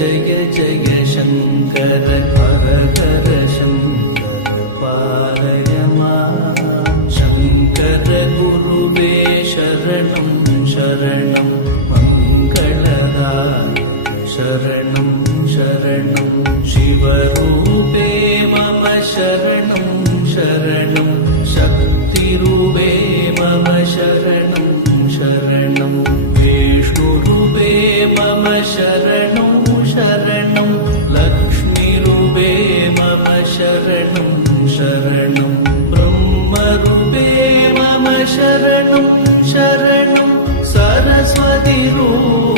जय जय शङ्कर हर हर शङ्कर पालय मां शङ्कर गुरुवे शरणं शरणं मङ्गलदायक शरणं शरणं शिवरूपे मम शरणं शरणं शक्तिरूपे मम शरणं शरणं विष्णुरूपे मम शरणं शरणं लक्ष्मीरूपे मम शरणं शरणं ब्रह्मरूपे मम शरणं शरणं सरस्वतीरूपे